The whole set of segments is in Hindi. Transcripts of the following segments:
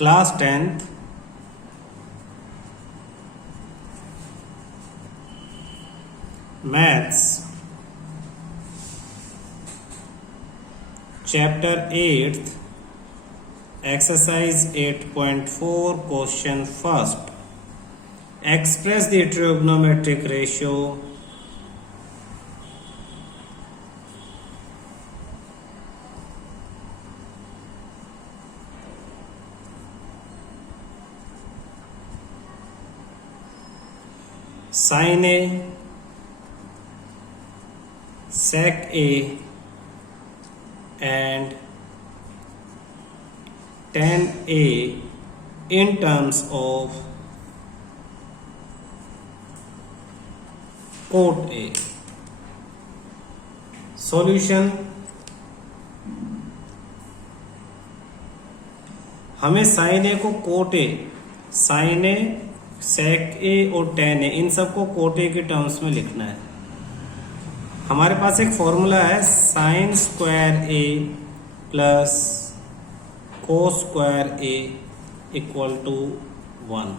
Class 10th maths chapter 8 exercise 8.4 question first express the trigonometric ratio sin A sec A and tan A in terms of cot A. Solution हमें sin A को cot A, sin A sec A और tan A इन सबको cot A के टर्म्स में लिखना है। हमारे पास एक फॉर्मूला है sine square A plus cos square A equal to 1।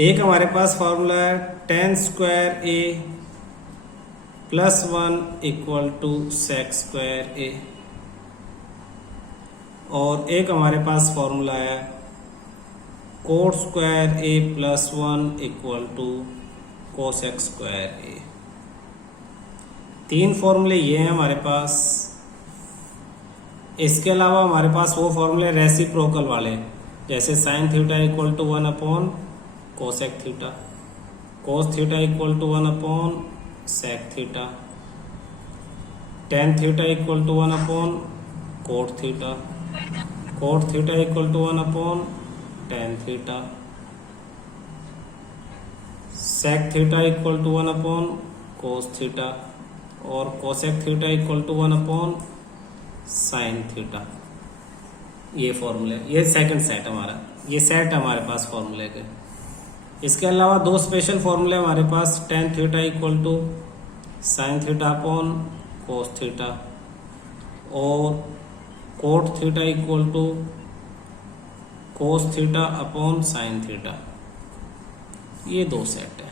एक हमारे पास फॉर्मूला है tan square A plus 1 equal to sec square A, और एक हमारे पास फॉर्मूला है cot square A plus 1 equal to cosec square A. तीन फॉर्मूले ये हैं हमारे पास। इसके अलावा हमारे पास वो फॉर्मूले रेसिप्रोकल वाले, जैसे sine theta equal to 1 upon cosec theta, cos theta equal to 1 upon sec theta, tan theta equal to 1 upon cot theta, cot theta equal to 1 upon tan theta, sec theta equal to 1 upon cos theta, और cosec theta equal to 1 upon sine theta. ये फॉर्मूले, ये सेकंड सेट हमारा, ये सेट हमारे पास फॉर्मूले के। इसके अलावा दो स्पेशल फॉर्मूले हमारे पास, tan theta equal to sine theta upon cos theta, और cot theta equal to cos theta upon sine theta. ये दो सेट है।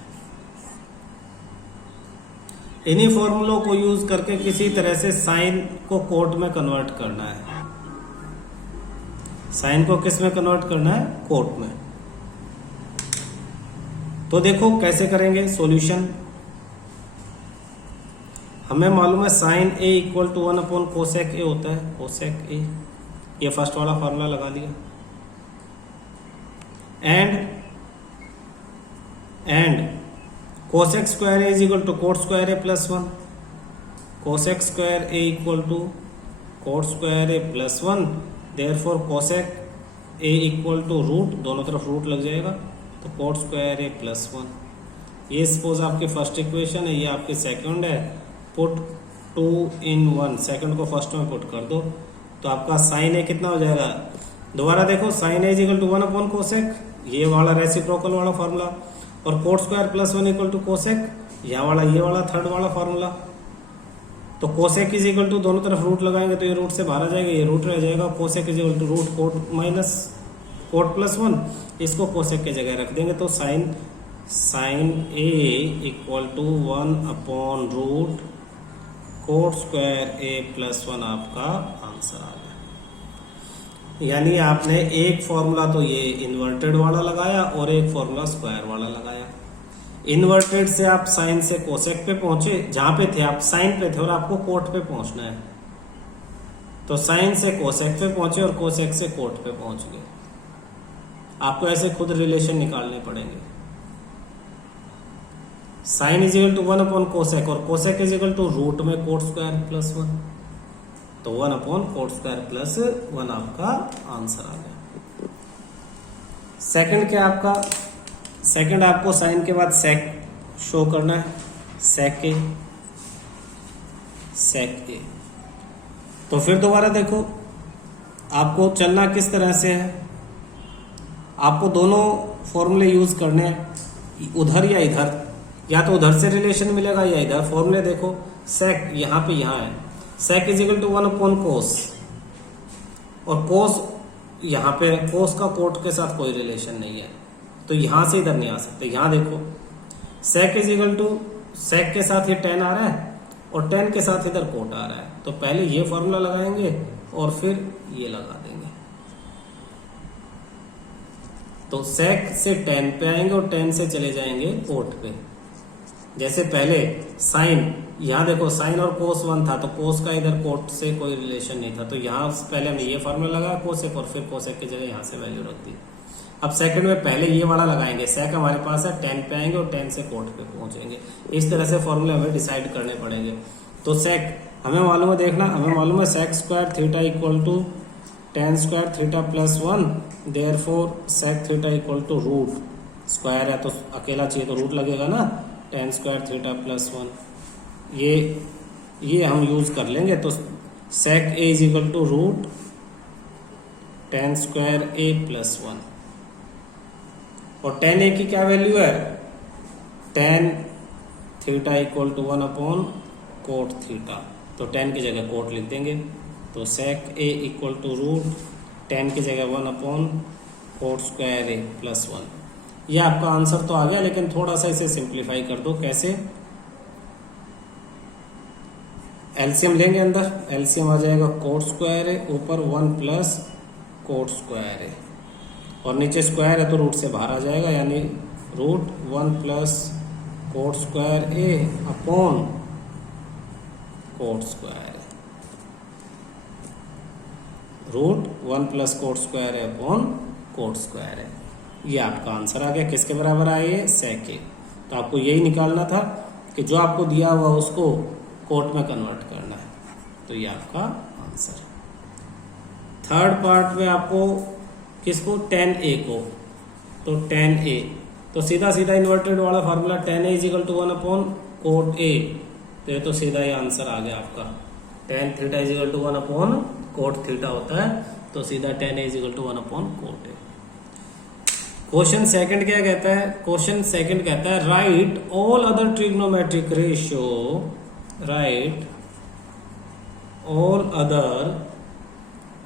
इन्हीं फॉर्मूलों को यूज करके किसी तरह से साइन को कोट में कन्वर्ट करना है। साइन को किस में कन्वर्ट करना है? कोट में। तो देखो कैसे करेंगे सॉल्यूशन। हमें मालूम है sine A equal to 1 upon cosec A होता है, कोसेक ए। ये फर्स्ट वाला फॉर्मूला लगा दिया। And cosec square A is equal to cot square A plus 1, cosec square A equal to cot square A plus 1, therefore cosec A equal to root, दोनों तरफ रूट लग जाएगा, तो कोट स्क्वायर ए प्लस 1। ये सपोज आपकी फर्स्ट इक्वेशन है, ये आपकी सेकंड है। पुट 2 in 1, सेकंड को फर्स्ट में पुट कर दो, तो आपका साइन ए कितना हो जाएगा? दोबारा देखो, sine A is equal to 1 upon cosec, ये वाला रेसिप्रोकल वाला फॉर्मूला, और cot square plus 1 equal to cosec, ये वाला थर्ड वाला फॉर्मूला। तो कोसेक इज इक्वल टू, दोनों तरफ रूट लगाएंगे तो ये रूट से बाहर आ जाएगा, ये रूट रह जाएगा। Cosec is equal to root cot minus cot plus 1, इसको कोसेक की जगह रख देंगे, तो sine A equal to 1 upon root cot square A plus 1 आपका आंसर आ गया। यानी आपने एक फॉर्मूला तो ये इन्वर्टेड वाला लगाया और एक फॉर्मूला स्क्वायर वाला लगाया। इन्वर्टेड से आप साइन से कोसेक पे पहुंचे, जहां पे थे आप साइन पे थे और आपको कोट पे पहुंचना है, तो साइन से कोसेक पे पहुंचे और कोसेक से कोट पे पहुंच गए। आपको ऐसे खुद रिलेशन निकालने पड़ेंगे। Sine is equal to 1 upon cosec, और cosec is equal to root में कोट स्क्वायर प्लस 1, तो 1 अपॉन कोट स्क्वायर प्लस 1 आपका आंसर आ गया। सेकंड क्या आपका? सेकंड आपको साइन के बाद सेक शो करना है, सेक ए। तो फिर दोबारा देखो, आपको चलना किस तरह से है। आपको दोनों फॉर्मूले यूज करने हैं, उधर या इधर, या तो उधर से रिलेशन मिलेगा या इधर। फॉर्मूले देखो, सेक यहाँ पे यहाँ है, sec is equal to 1 upon cos, और कोस यहाँ पे कोस का कोट के साथ कोई रिलेशन नहीं है, तो यहां से इधर नहीं आ सकते। यहां देखो सेक इज इक्वल टू सेक के साथ ये टेन आ रहा है और टेन के साथ इधर कोट आ रहा है, तो पहले ये फॉर्मूला लगाएंगे और फिर ये लगा देंगे। तो सेक से टेन पे आएंगे और टेन से चले जाएंगे कोट पे। जैसे पहले साइन, यहाँ देखो साइन और कोस वन था, तो कोस का इधर कोट से कोई रिलेशन नहीं था, तो यहाँ पहले हमने ये फॉर्मूला लगाया कोसेक और फिर कोसेक की जगह यहाँ से वैल्यू रख दी। अब सेकंड में पहले ये वाला लगाएंगे, सेक हमारे पास है, 10 पे आएंगे और 10 से कोट पे पहुंचेंगे। इस तरह से फॉर्मूले हमें डिसाइड करने पड़ेंगे। तो सेक हमें मालूम है, देखना हमें मालूम है sec square theta equal to tan square theta plus 1, therefore sec theta equal to root, square है तो अकेला चाहिए तो रूट लगेगा ना, टेन स्क्वायर थीटा प्लस 1, ये हम यूज कर लेंगे। तो sec A is equal to root tan square A plus 1, और टेन ए की क्या वैल्यू है, tan theta equal to 1 upon cot theta, तो टेन की जगह कोट लिख देंगे। तो sec A equal to root tan की जगह 1 upon cot square A plus 1। ये आपका आंसर तो आ गया, लेकिन थोड़ा सा इसे सिंप्लीफाई कर दो। कैसे, एलसीएम लेंगे, अंदर एलसीएम आ जाएगा कोट स्क्वायर ए ऊपर 1 प्लस कोट स्क्वायर ए, और नीचे स्क्वायर है तो रूट से बाहर आ जाएगा, यानी root 1 plus coat square A upon cot square A, root 1 plus coat square A upon cot square A. ये आपका आंसर आ गया। किसके बराबर आया ये, सेक ए। तो आपको यही निकालना था कि जो आपको दिया हुआ उसको कोट में कन्वर्ट करना है, तो ये आपका आंसर। थर्ड पार्ट में आपको किसको, टेन ए को, तो टेन ए, तो सीधा सीधा इन्वर्टेड वाला formula tan A is equal to 1 upon cot A, तो ये तो सीधा ये आंसर आ गया आपका। Tan theta is equal to 1 upon cot theta होता है, तो सीधा tan A is equal to 1 upon cot A. Question second क्या कहता है, क्वेश्चन सेकंड कहता है right all other trigonometric ratio, right all other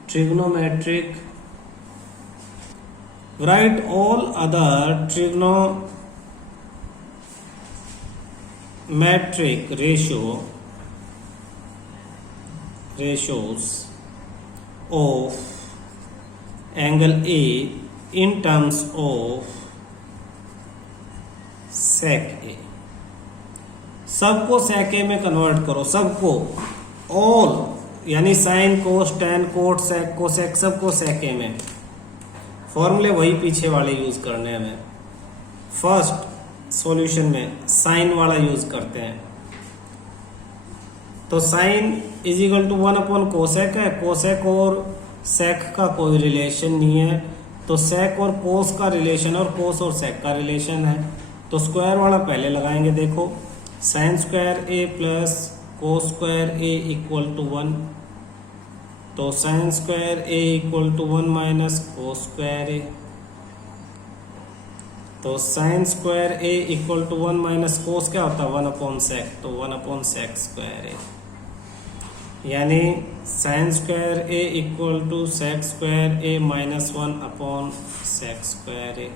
trigonometric, write all other trigonometric ratios of angle A in terms of sec A। सबको sec A में कन्वर्ट करो, सबको, ऑल यानी sine cos tan cot sec cosec सबको sec A में। फॉर्मूले वही पीछे वाले यूज करने हैं हमें। फर्स्ट सॉल्यूशन में साइन वाला यूज करते हैं, तो sine is equal to 1 upon cosec है, कोसेक और सेक का कोई रिलेशन नहीं है, तो सेक और कोस का रिलेशन और कोस और सेक का रिलेशन है, तो स्क्वायर वाला पहले लगाएंगे। देखो sine square A plus cos square A equal to 1, तो sine square A equal to 1 minus cos square A, तो sine square A equal to 1 minus cos क्या होता है, 1 अपॉन सेक, तो 1 अपॉन सेक स्क्वायर ए, यानी sine square A equal to sec square A minus 1 upon sec square A.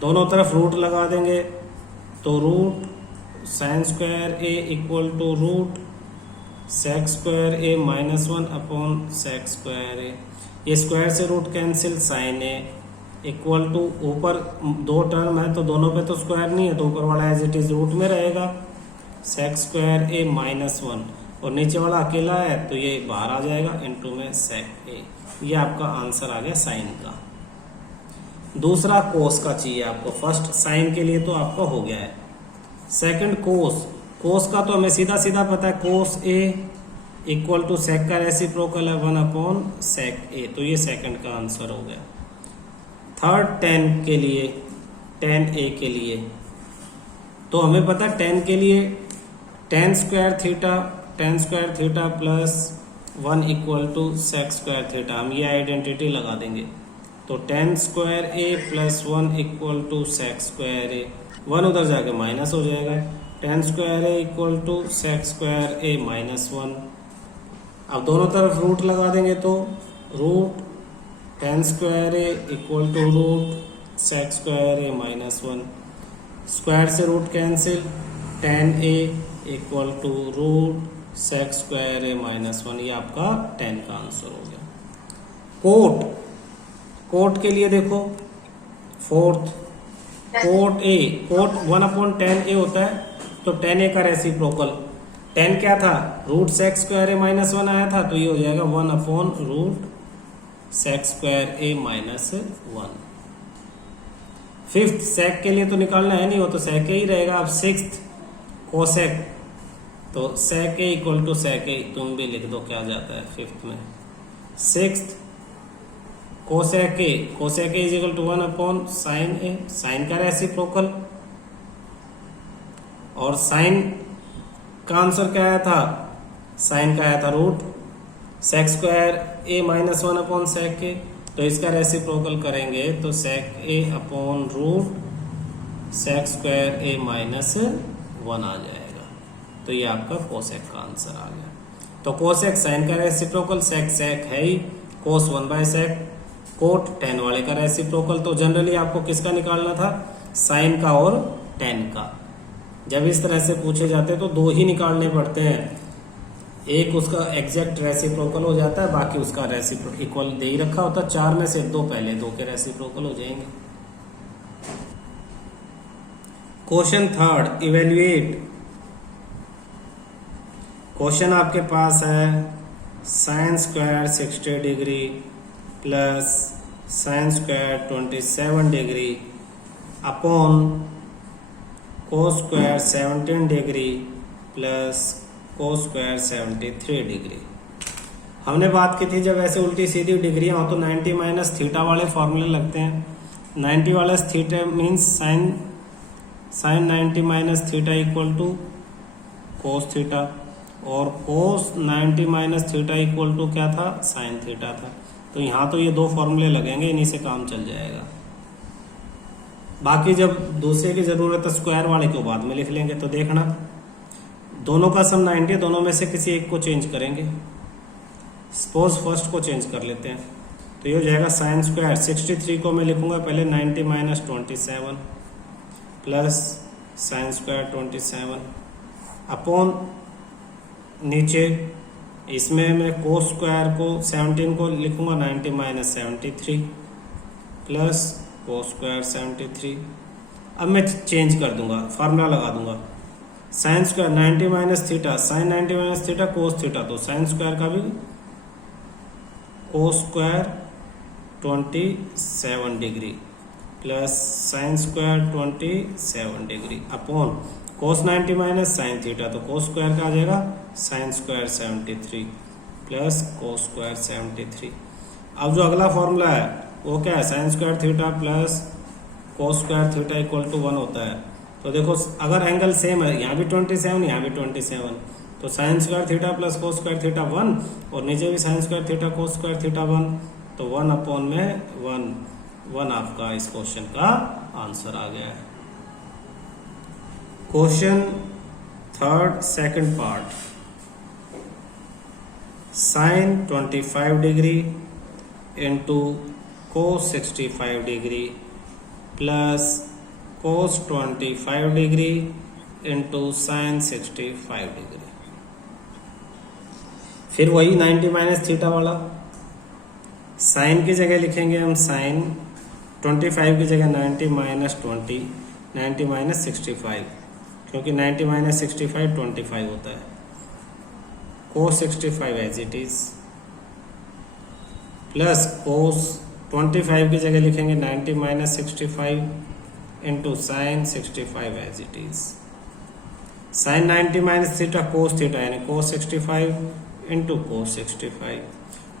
दोनों तरफ रूट लगा देंगे, तो root sine square A equal to root sec square A minus 1 upon sec square A. ये स्क्वायर से root cancel, sine A equal to, ऊपर दो टर्म है तो दोनों पे तो स्क्वायर नहीं है, तो ऊपर वाला एज इट इज रूट में रहेगा, सेक स्क्वायर ए माइनस 1, और नीचे वाला अकेला है तो ये बाहर आ जाएगा, इनटू में सेक ए। ये आपका आंसर आ गया साइन का। दूसरा कोस का चाहिए आपको, फर्स्ट साइन के लिए तो आपका हो गया है, सेकंड कोस। कोस का तो हमें सीधा सीधा पता है, कोस ए इक्वल टू सेक का रेसिप्रोकल है 1 अपॉन सेक ए, तो ये सेकंड का आंसर हो गया। थर्ड टेन के लिए, टेन ए के लिए, तो हमें पता है टेन के लिए tan square theta plus 1 equal to sec square theta, हम ये आइडेंटिटी लगा देंगे, तो tan square A plus 1 equal to sec square A, 1 उधर जाके माइनस हो जाएगा, tan square A equal to sec square A minus 1। अब दोनों तरफ रूट लगा देंगे तो root tan square A equal to root sec square A minus one, square से root cancel, ten A equal to root sec square A minus one, ये आपका 10 का आंसर हो गया। कोट के लिए देखो फोर्थ, कोट ए, कोट 1/10 ए होता है, तो 10 ए का रेसिप्रोकल 10 क्या था, root sec square A minus one आया था, तो ये हो जाएगा 1/रूट सेक square A minus one. Fifth सेक के लिए तो निकालना है नहीं, वो तो सेक ए ही रहेगा। अब सिक्स्थ कोसेक, तो सेक ए इक्वल टू सेक ए, तुम भी लिख दो क्या जाता है फिफ्थ में। Sixth cosec A, cosec A is equal to 1/साइन ए, साइन का रेसिप्रोकल, और साइन का आंसर क्या आया था, साइन का आया था root sec square A minus 1/सेक ए, तो इसका रेसिप्रोकल करेंगे तो sec A upon root sec square A minus one आ जाएगा, तो ये आपका कोसेक का आंसर आ गया। तो कोसेक साइन का रेसिप्रोकल, सेक सेक है ही, कोस 1/सेक, कोट 10 वाले का रेसिप्रोकल। तो जनरली आपको किसका निकालना था, साइन का और 10 का। जब इस तरह से पूछे जाते हैं तो दो ही निकालने पड़ते हैं, एक उसका एग्जैक्ट रेसिप्रोकल हो जाता है, बाकी उसका रेसिप्रोकल इक्वल दे ही रखा होता है, चार में से दो पहले, दो के रेसिप्रोकल हो जाएंगे। Question third, evaluate. क्वेश्चन आपके पास है sine square 60 degree plus sine square 27 degree upon cos square 17 degree plus cos square 73 degree. हमने बात की थी जब ऐसे उल्टी सीधी डिग्रियां हो तो 90 माइनस थीटा वाले फॉर्मूले लगते हैं। 90 वाला theta means sine 90 minus theta equal to cos theta, और cos 90 minus theta equal to क्या था, साइन थीटा था। तो यहाँ तो ये दो फॉर्मूले लगेंगे, इन्हीं से काम चल जाएगा। बाकी जब दूसरे की जरूरत है स्क्वायर वाले को बाद में लिख लेंगे। तो देखना दोनों का सम 90, दोनों में से किसी एक को चेंज करेंगे। सपोज फर्स्ट को चेंज कर लेते हैं, तो ये हो जाएगा साइन स्क्वायर 63 को मैं लिखूंगा पहले 90 minus 27 plus sine square 27 upon नीचे इसमें मैं कोस स्क्वायर को 17 को लिखूंगा 90 माइनस 73 प्लस कोस स्क्वायर 73। अब मैं चेंज कर दूंगा, फार्मूला लगा दूंगा, sine square 90 minus theta, sine 90 minus theta cos theta, तो साइन स्क्वायर का भी cos square 27 degree plus sine square 27 degree upon cos 90 minus sine theta, तो कोस स्क्वायर का आ जाएगा sine square 73 plus cos square 73। अब जो अगला फॉर्मूला है वो क्या है, sine square theta plus cos square theta equal to 1 होता है। तो देखो अगर एंगल सेम है, यहाँ भी 27 यहाँ भी 27, तो sine square theta plus cos square theta 1, और नीचे भी sign square theta cos square theta 1, तो 1 अपॉन में 1 आपका इस क्वेश्चन का आंसर आ गया है। Question third second part, sine 25 degree into cos 65 degree plus cos 25 degree into sine 65 degree. फिर वही 90 माइनस थीटा वाला, साइन की जगह लिखेंगे हम साइन 25 की जगह 90 माइनस 20, 90 माइनस 65, क्योंकि 90 माइनस 65 25 होता है। Cos 65 as it is plus cos 25 की जगह लिखेंगे 90 माइनस 65 into sine 65 as it is. Sine 90 minus theta cos theta यानी cos 65 into cos 65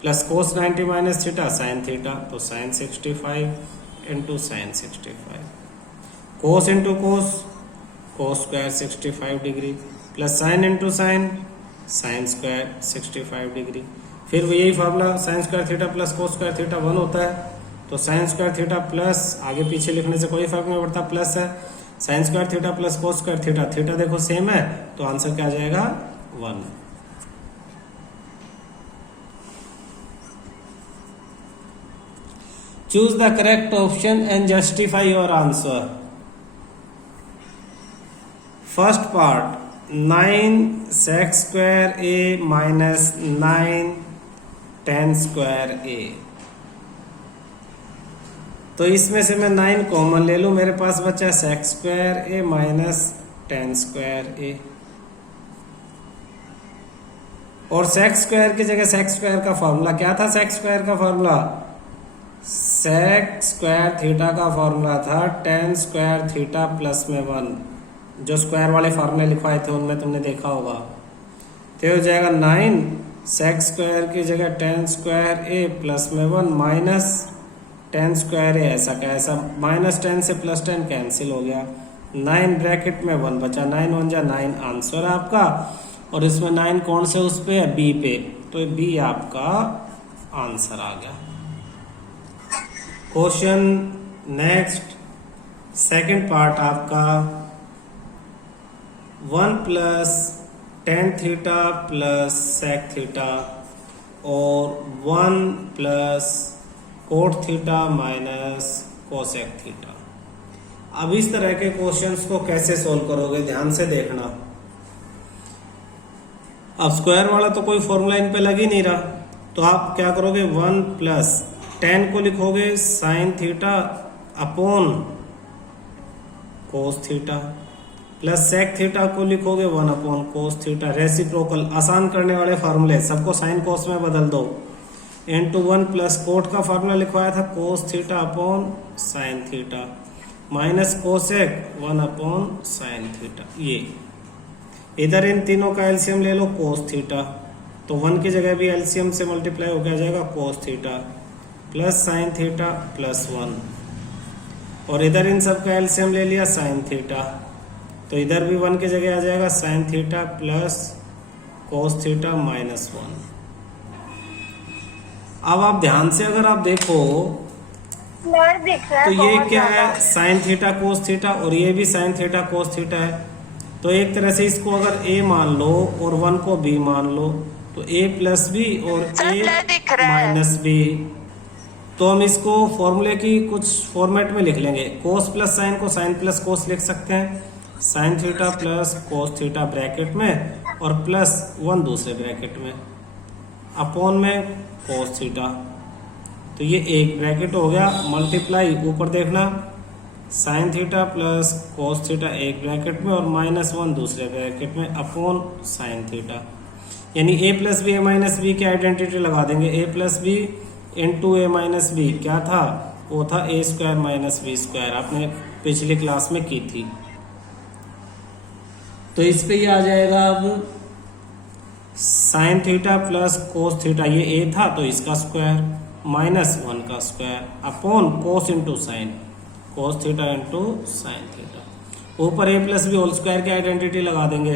plus cos 90 minus theta sine theta, तो sine 65 into sine 65, cos into cos cos square 65 degree plus sine into sine sine square 65 degree. फिर वो यही formula sine square theta plus cos square theta 1 होता है, तो साइन स्क्वायर थीटा प्लस आगे पीछे लिखने से कोई फर्क नहीं पड़ता, प्लस है sine square theta plus cos square theta, theta देखो सेम है, तो आंसर क्या आ जाएगा 1। Choose the correct option and justify your answer. First part 9 sec square a minus 9 tan square a। तो इसमें से मैं 9 कॉमन ले लूं, मेरे पास बचा sec square a minus tan square a। और sec square की जगह sec square का फॉर्मूला क्या था? sec square का फॉर्मूला sec square थीटा का फॉर्मूला था tan square थीटा प्लस में 1। जो स्क्वायर वाले फार्मूले लिखवाए थे उनमें तुमने देखा होगा। तो हो जाएगा 9 sec स्क्वायर की जगह tan स्क्वायर a प्लस में 1 माइनस tan स्क्वायर a। ऐसा क्या? ऐसा माइनस 10 से प्लस 10 कैंसिल हो गया, 9 ब्रैकेट में 1 बचा, 9 1 जा 9 आंसर है आपका। और इसमें 9 कौन से उस पे है? बी पे, तो बी आपका आंसर आ गया। क्वेश्चन नेक्स्ट, सेकंड पार्ट आपका 1 plus tan theta plus sec theta और 1 plus cot theta minus cosec theta. अब इस तरह के क्वेश्चंस को कैसे सोल्व करोगे, ध्यान से देखना। अब स्क्वायर वाला तो कोई फॉर्मूला इन पे लग ही नहीं रहा, तो आप क्या करोगे? 1 प्लस tan को लिखोगे sin theta upon cos theta plus sec theta को लिखोगे 1 अपॉन cos थीटा। रेसिप्रोकल आसान करने वाले फार्मूले, सबको साइन cos में बदल दो। इनटू 1 प्लस कोट का फार्मूला लिखवाया था cos theta upon sine theta minus cosec 1 upon sine theta. ये इधर इन तीनों का एलसीएम ले लो cos थीटा, तो 1 की जगह भी एलसीएम से मल्टीप्लाई होकर आ जाएगा cos theta plus sign theta plus 1। और इधर इन सब का एलसीएम ले लिया साइन थीटा, तो इधर भी 1 की जगह आ जाएगा sign theta plus cos theta minus 1। अब आप ध्यान से अगर आप देखो तो ये क्या है? साइन थीटा cos थीटा, और ये भी साइन थीटा cos थीटा है। तो एक तरह से इसको अगर a मान लो और 1 को b मान लो, तो a प्लस बी और a माइनस बी। तो हम इसको फॉर्मूले की कुछ फॉर्मेट में लिख लेंगे। cos प्लस साइन को साइन प्लस cos लिख सकते हैं, sign theta plus cos theta bracket में और प्लस 1 दूसरे ब्रैकेट में अपॉन में cos थीटा। तो ये एक ब्रैकेट हो गया, मल्टीप्लाई ऊपर देखना sine theta plus cos theta एक ब्रैकेट में और माइनस 1 दूसरे ब्रैकेट में अपॉन साइन थीटा। यानी a plus B A minus B की आइडेंटिटी लगा देंगे। a plus B into A minus B क्या था? वो था a square minus B square, आपने पिछली क्लास में की थी। तो इस पे ये आ जाएगा अब sine theta plus cos theta, ये a था तो इसका स्क्वायर माइनस 1 का square upon cos into sine, cos theta into sine theta. ऊपर a plus B whole square की आइडेंटिटी लगा देंगे,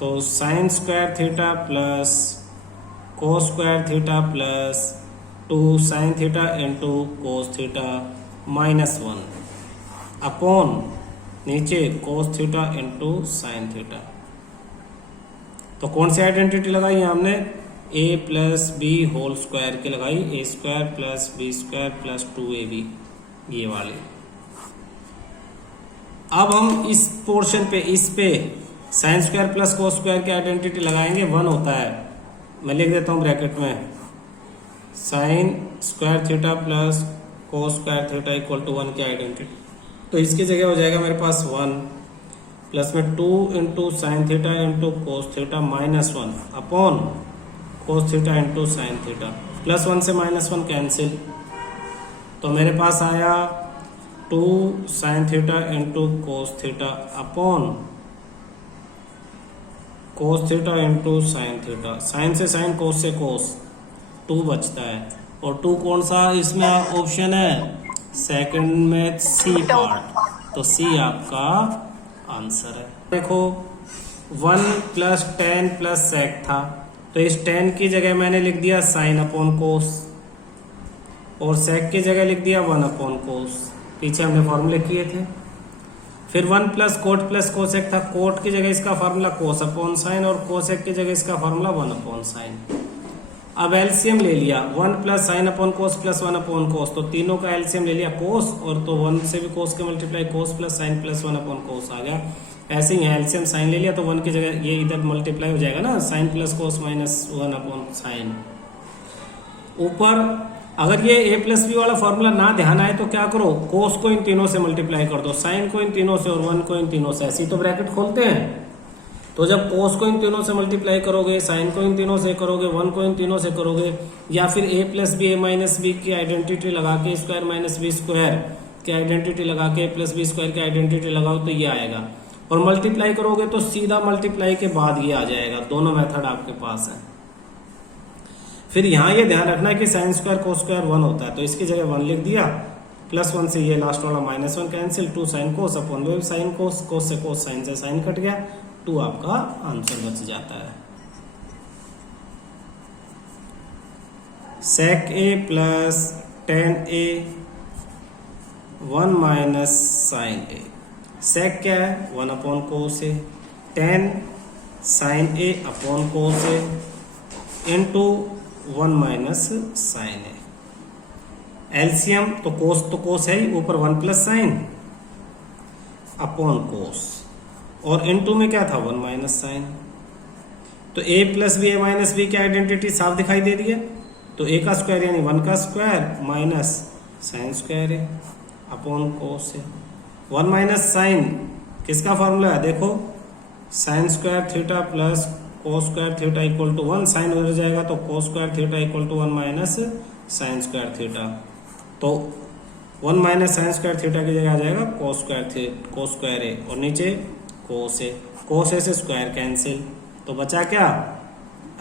तो sine square theta plus cos square theta plus 2 sine theta into cos theta minus 1 upon नीचे cos theta into sine theta. तो कौन सी आइडेंटिटी लगाई हमने? a plus B whole square की लगाई, a square plus B square plus 2ab, ये वाले। अब हम इस पोर्शन पे, इस पे sine square plus cos square की आइडेंटिटी लगाएंगे। 1 होता है, मैं लिख देता हूँ ब्रैकेट में sine square theta plus cos square theta equal to 1 की आइडेंटिटी। तो इसकी जगह हो जाएगा मेरे पास 1 प्लस में 2 into sine theta into cos theta minus 1 upon cos theta into sine theta. Plus 1 से माइनस 1 कैंसिल, तो मेरे पास आया 2 sine theta into cos theta upon cos theta into sine theta. Sine से साइन, कोस से कोस, 2 बचता है। और 2 कौन सा इसमें ऑप्शन है? सेकंड में सी पार्ट, तो सी आपका आंसर है। देखो 1 प्लस tan प्लस sec था, तो इस tan की जगह मैंने लिख दिया साइन अपॉन कोस और sec की जगह लिख दिया 1 अपॉन कोस। पीछे हमने फॉर्मूले किए थे। फिर 1 प्लस कोट प्लस कोसेक था, कोट की जगह इसका फॉर्मूला कोस अपॉन साइन और कोसेक की जगह इसका फॉर्मूला 1 अपॉन साइन। अब एलसीएम ले लिया, 1 प्लस साइन अपॉन कोस प्लस 1 अपॉन कोस, तो तीनों का एलसीएम ले लिया कोस, और तो 1 से भी कोस के multiply, cos plus sine plus 1 upon cos आ गया। ऐसे ही एलसीएम साइन ले लिया तो 1 की जगह ये इधर मल्टीप्लाई हो जाएगा ना, sine plus cos minus 1 upon sine. ऊपर अगर ये a प्लस बी वाला फॉर्मूला ना ध्यान आए तो क्या करो, कोस को इन तीनों से मल्टीप्लाई कर दो, साइन को इन तीनों से और 1 को इन तीनों से, ऐसी तो ब्रैकेट खोलते हैं। तो जब कोस को इन तीनों से मल्टीप्लाई करोगे, साइन को इन तीनों से करोगे, 1 को इन तीनों से करोगे, या फिर a plus B A minus B की आइडेंटिटी लगा के स्क्वायर माइनस बी स्क्वायर की आइडेंटिटी लगा के प्लस बी स्क्वायर की आइडेंटिटी लगाओ तो ये आएगा। और मल्टीप्लाई करोगे तो सीधा मल्टीप्लाई के बाद ये आ जाएगा। दोनों मेथड आपके पास है। फिर यहाँ ये ध्यान रखना है कि साइन स्क्वायर कोस स्क्वायर 1 होता है, तो इसकी जगह 1 लिख दिया, प्लस 1 से ये लास्ट वाला minus 1 cancel, 2 sine cos upon में साइन कोस, कोस से कोस, साइन से साइन कट गया, 2 आपका आंसर बच जाता है। sec a plus tan a 1 minus sine a, sec क्या है 1 upon cos a, tan sine a upon cos a into 1 minus sine a। LCM तो कोस है ही, ऊपर 1 प्लस साइन अपॉन कोस, और इनटू में क्या था 1 माइनस साइन। तो a plus B A minus B की आइडेंटिटी साफ दिखाई दे रही है, तो a का स्क्वायर यानी 1 का स्क्वायर माइनस साइन स्क्वायर है अपॉन कोस है। 1 माइनस साइन किसका फॉर्मूला है, देखो sine square theta plus cos square theta equal to 1, sine उधर जाएगा तो cos square theta equal to 1 minus sine square theta, तो 1 माइनस साइन स्क्वायर थीटा की जगह आ जाएगा कोस स्क्वायर ए, और नीचे कोस ए, कोस ए से स्क्वायर कैंसिल, तो बचा क्या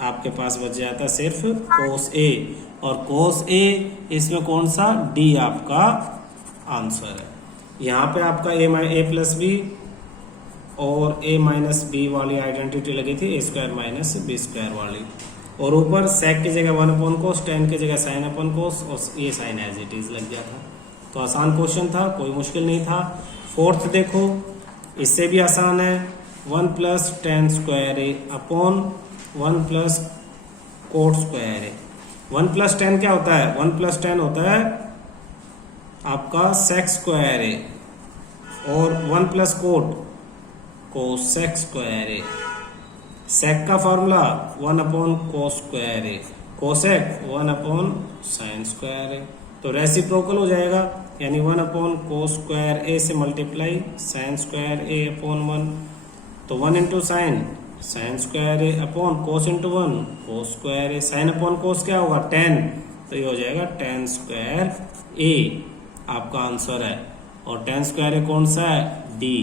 आपके पास बच जाता सिर्फ कोस ए, और कोस ए इसमें कौन सा डी आपका आंसर है। यहाँ पे आपका ए प्लस बी और a माइनस बी वाली आइडेंटिटी लगी थी, ए स्क्वायर माइनस बी स्क्वायर वाली, और ऊपर सेक की जगह 1 अपॉन कोस, टेन की जगह साइन अपॉन कोस, और ये साइन एज इट इज लग गया था। तो आसान क्वेश्चन था, कोई मुश्किल नहीं था। फोर्थ देखो, इससे भी आसान है, 1 plus ten square A upon 1 plus coat square A. 1 plus ten क्या होता है, 1 प्लस टेन होता है आपका सेक स्क्वायर ए, और 1 प्लस कोट कोसेक स्क्वायर ए। सेक का formula 1 upon cos square A, cosec 1 upon sign square A, तो रेसिप्रोकल हो जाएगा, यानी 1 अपॉन कोस स्क्वायर ए से multiply sine square A upon 1, तो 1 into sine sine square A upon cos into 1 cos square A, sine upon cos क्या होगा 10, तो ये हो जाएगा टेन स्क्वायर ए आपका आंसर है, और टेन स्क्वायर ए कौन सा है डी।